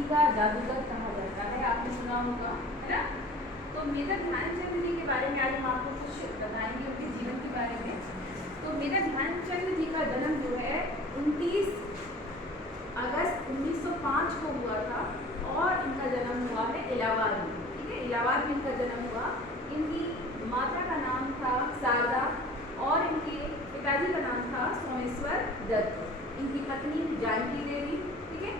Hockey का जादूगर कहा जाता है, आपने सुना होगा, है ना। तो मेजर ध्यानचंद जी के बारे में आज हम आपको कुछ बताएंगे, उनके जीवन के बारे में। तो मेजर ध्यानचंद जी का जन्म जो है 29 अगस्त 1905 को हुआ था और इनका जन्म हुआ है इलाहाबाद में, ठीक है। इलाहाबाद में इनका जन्म हुआ। इनकी माता का नाम था शारदा और इनके पिताजी का नाम था सोमेश्वर दत्त। इनकी पत्नी जानकी देवी, ठीक है।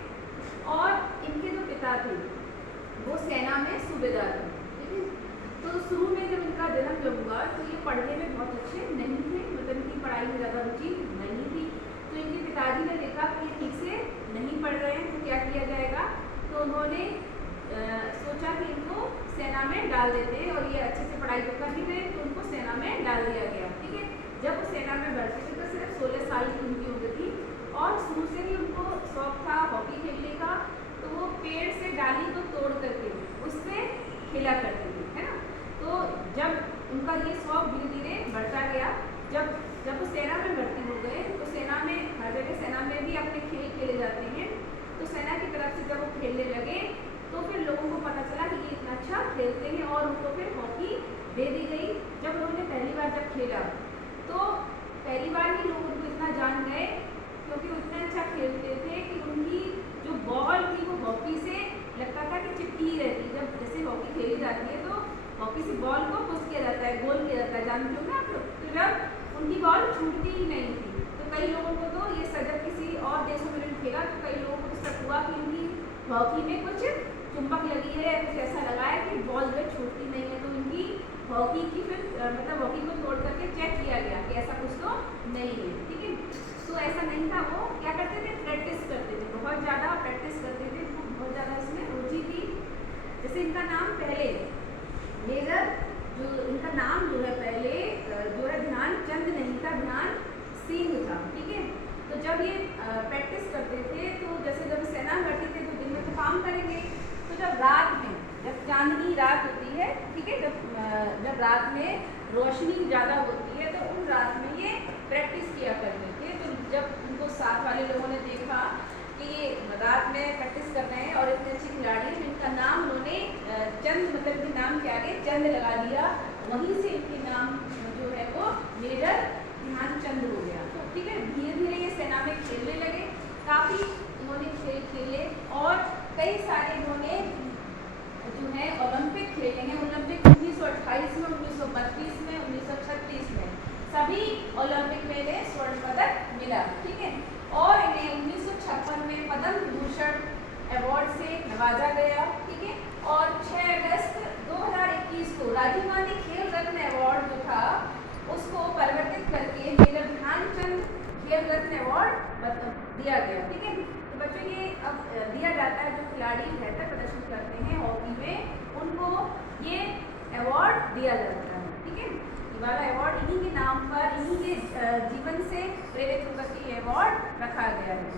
और इनके जो पिता थे वो सेना में सूबेदार थे, ठीक है। तो शुरू में जब इनका जन्म जब हुआ तो ये पढ़ने में बहुत अच्छे नहीं थे, मतलब इनकी पढ़ाई में ज़्यादा रुचि नहीं थी। तो इनके पिताजी ने देखा कि ये ठीक से नहीं पढ़ रहे हैं, तो क्या किया जाएगा। तो उन्होंने सोचा कि इनको सेना में डाल देते हैं और ये अच्छे से पढ़ाई तो कर ही रहे, तो उनको सेना में डाल दिया गया, ठीक है। जब वो सेना में भर्ती थे तो सिर्फ 16 साल की उनकी उम्र थी और शुरू से ही उनको शौक था हॉकी खेलने का। तो वो पेड़ से डाली को तोड़ करके उससे खेला करते थे, है ना। तो जब उनका ये शौक धीरे धीरे बढ़ता गया, जब वो सेना में भर्ती हो गए तो सेना में हर जगह सेना में भी अपने खेल खेले जाते हैं। तो सेना की तरफ से जब वो खेलने लगे तो फिर लोगों को पता चला कि ये इतना अच्छा खेलते हैं और उनको फिर हॉकी दे दी गई। जब उन्होंने पहली बार जब खेला तो पहली बार ही लोग उनको इतना जान गए क्योंकि वो इतना अच्छा खेलते थे कि उनकी जो बॉल थी वो हॉकी से लगता था कि चिपकी ही रहती। जब जैसे हॉकी खेली जाती है तो हॉकी से बॉल को पुश किया जाता है, गोल किया जाता है, जानते हो ना आप लोग। तो जब उनकी बॉल छूटती ही नहीं थी तो कई लोगों को तो ये जब किसी और देशों में खेला तो कई लोगों को शक हुआ कि उनकी हॉकी में कुछ चुंबक लगी है, कुछ ऐसा लगा है कि बॉल जो छूटती नहीं है। तो उनकी हॉकी की फिर मतलब हॉकी को तोड़ करके चेक किया गया कि ऐसा कुछ तो नहीं है, ठीक है। तो ऐसा नहीं था। वो क्या करते थे, प्रैक्टिस करते थे, बहुत ज़्यादा प्रैक्टिस करते थे, बहुत ज़्यादा इसमें रुचि थी। जैसे इनका नाम पहले मेजर जो इनका नाम जो है पहले जो है ध्यानचंद नहीं था, ध्यान सिंह था, ठीक है। तो जब ये प्रैक्टिस करते थे तो जैसे जब सेना में बैठे थे तो दिन में तो काम करेंगे, तो जब रात में जब चांदनी रात होती है, ठीक है, जब रात में रोशनी ज़्यादा होती है तो उन रात में ये प्रैक्टिस किया करते थे। तो जब उनको साथ वाले लोगों ने देखा कि ये रात में प्रैक्टिस कर रहे हैं और इतने अच्छे खिलाड़ी हैं, तो इनका नाम उन्होंने चंद मतलब इनके नाम के आगे चंद लगा दिया। वहीं से इनके नाम जो है वो मेजर ध्यानचंद हो गया। तो ठीक है, धीरे धीरे ये सेना में खेलने लगे, काफ़ी इन्होंने खेल खेले और कई सारे इन्होंने जो है ओलंपिक खेले हैं। ओलंपिक 1928 में, 1932 में, 1936 में सभी ओलंपिक में इन्हें स्वर्ण पदक मिला, ठीक है। और इन्हें 1956 में पद्म विभूषण अवार्ड से नवाजा गया, ठीक है। और 6 अगस्त 2021 को राजीव गांधी खेल रत्न अवार्ड जो था उसको परिवर्तित करके मेजर ध्यानचंद खेल रत्न अवार्ड दिया गया, ठीक है। तो बच्चों ये अब दिया जाता है जो खिलाड़ी बेहतर प्रदर्शन करते हैं हॉकी में, उनको ये अवार्ड दिया जाता है, ठीक है। ये वाला अवार्ड इन्हीं के नाम पर, इन्हीं के जीवन से प्रेरित होकर के ये अवार्ड रखा गया है।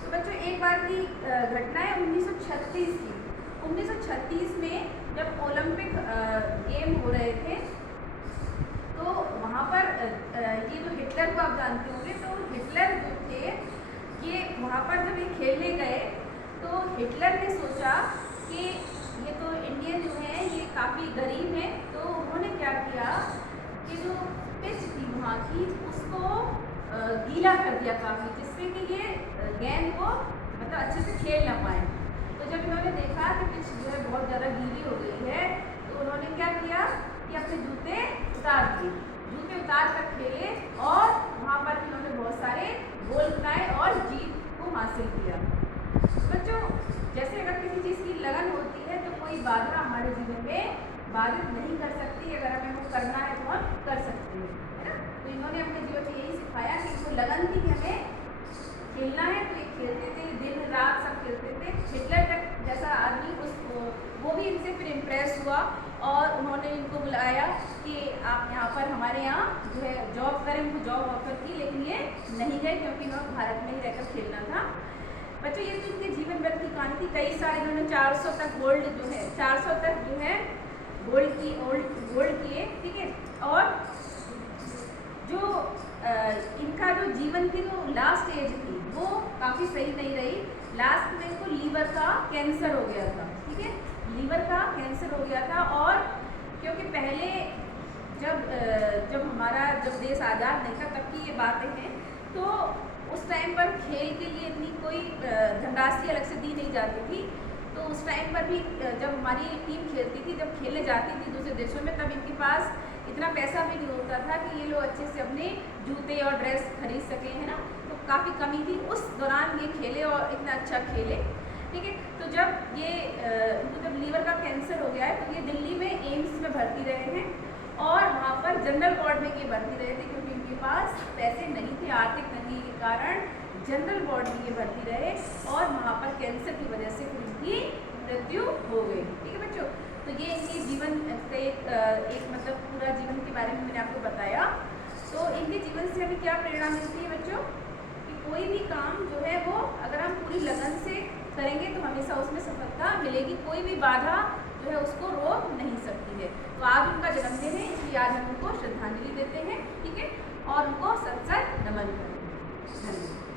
तो बच्चों एक बार की घटना है 1936 की। 1936 में जब ओलंपिक गेम हो रहे थे तो वहाँ पर ये जो हिटलर को आप जानते होंगे, तो हिटलर जो थे ये वहाँ पर जब ये खेलने गए तो हिटलर ने सोचा कि ये तो इंडियन जो है ये काफ़ी गरीब हैं, तो उन्होंने क्या किया कि जो पिच थी वहाँ की उसको गीला कर दिया काफ़ी, जिससे कि ये गेंद को मतलब अच्छे से खेल ना पाए। तो जब इन्होंने देखा कि पिच जो है बहुत ज़्यादा गीली हो गई है तो उन्होंने क्या किया कि अपने जूते उतार दिए, जूते उतार कर खेले और वहाँ पर इन्होंने बहुत सारे गोल बनाए और जीत को हासिल किया। बच्चों जैसे अगर किसी चीज़ की लगन होती है तो कोई बाधा हमारे जीवन में बाधित नहीं कर सकती। अगर हमें वो करना है तो हम कर सकते हैं, है ना। तो इन्होंने अपने जीवन में यही सिखाया कि इनको लगन थी कि हमें खेलना है, तो ये खेलते थे, दिन रात सब खेलते थे। हिटलर तक जैसा आदमी वो भी इनसे फिर इम्प्रेस हुआ और उन्होंने इनको बुलाया कि आप यहाँ पर हमारे यहाँ जो है जॉब करें। उनको जॉब ऑफर की लेकिन ये नहीं गए क्योंकि इन्होंने भारत में ही रहकर खेलना था। बच्चों ये तो इनके जीवन भर की कहानी थी। कई सारे इन्होंने 400 तक गोल्ड जो है 400 तक जो है गोल्ड किए, ठीक है। और जो इनका जो जीवन की जो लास्ट एज थी वो काफ़ी सही नहीं रही, लास्ट में इनको लीवर का कैंसर हो गया था, ठीक है, लीवर का कैंसर हो गया था। और क्योंकि पहले जब हमारा देश आज़ाद नहीं था तब की ये बातें हैं, तो उस टाइम पर खेल के लिए इतनी कोई धनराशि अलग से दी नहीं जाती थी। तो उस टाइम पर भी जब हमारी टीम खेलती थी, जब खेलने जाती थी दूसरे देशों में, तब इनके पास इतना पैसा भी नहीं होता था कि ये लोग अच्छे से अपने जूते और ड्रेस खरीद सकें, है ना। तो काफ़ी कमी थी, उस दौरान ये खेले और इतना अच्छा खेले, ठीक है। तो जब ये इनको जब लीवर का कैंसर हो गया है तो ये दिल्ली में एम्स में भर्ती रहे हैं और वहाँ पर जनरल वार्ड में ये भर्ती रहे थे, क्योंकि इनके पास पैसे नहीं थे, आर्थिक तंगी के कारण जनरल वार्ड में ये भर्ती रहे और वहाँ पर कैंसर की वजह से फिर इनकी मृत्यु हो गई, ठीक है बच्चों। तो ये इनके जीवन का एक मतलब पूरा जीवन के बारे में मैंने आपको बताया। तो इनके जीवन से हमें क्या प्रेरणा मिलती है बच्चों, कि कोई भी काम जो है वो अगर हम पूरी लगन से करेंगे तो हमेशा उसमें सफलता मिलेगी, कोई भी बाधा जो है उसको रोक नहीं सकती है। तो आज उनका जन्मदिन है, इसलिए आज हम उनको श्रद्धांजलि देते हैं, ठीक है, और उनको सत नमन करें। धन्यवाद।